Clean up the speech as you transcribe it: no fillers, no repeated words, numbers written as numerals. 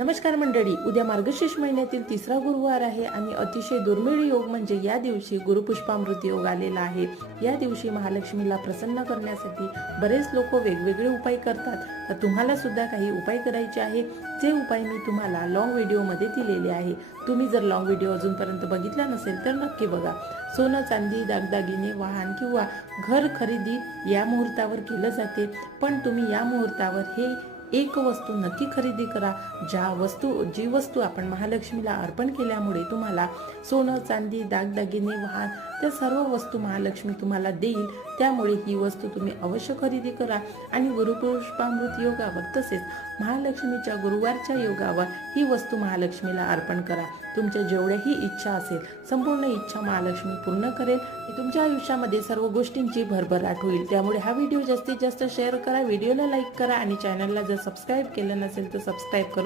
नमस्कार मंडळी, उद्या मार्गशीर्ष महिन्यातील तिसरा गुरुवार आहे आणि अतिशय दुर्मिळ योग म्हणजे या दिवशी गुरुपुष्पामृत योग आलेला आहे। या दिवशी महालक्ष्मीला प्रसन्न करण्यासाठी बरेच लोक वेगवेगळे उपाय करतात, तर तुम्हाला सुद्धा काही उपाय करायचे आहे। जे उपाय मी तुम्हाला लॉंग व्हिडिओ मध्ये दिलेले आहे। तुम्ही जर लॉंग व्हिडिओ अजूनपर्यंत बघितला नसेल तर नक्की बघा। सोनं, चांदी, दागदागिने, वाहन किंवा घर खरेदी या मुहूर्तावर केलं जाते, पण तुम्ही या मुहूर्तावर हे एक वस्तू नक्की खरेदी करा। जी वस्तू आपण महालक्ष्मीला अर्पण केल्यामुळे तुम्हाला सोनं, चांदी, दागदागिने, वाहन त्या सर्व वस्तू महालक्ष्मी तुम्हाला देईल, त्यामुळे ही वस्तू तुम्ही अवश्य खरेदी करा। आणि गुरुपुष्पामृत योगावर तसेच महालक्ष्मीच्या गुरुवारच्या योगावर ही वस्तू महालक्ष्मीला अर्पण करा। तुमच्या जेवढ्याही इच्छा असेल संपूर्ण इच्छा महालक्ष्मी पूर्ण करेल। तुमच्या आयुष्यामध्ये सर्व गोष्टींची भरभराट होईल। त्यामुळे हा व्हिडिओ जास्तीत जास्त शेअर करा, व्हिडिओला लाईक करा आणि चॅनलला जर सबस्क्राईब केलं नसेल तर सबस्क्राईब करून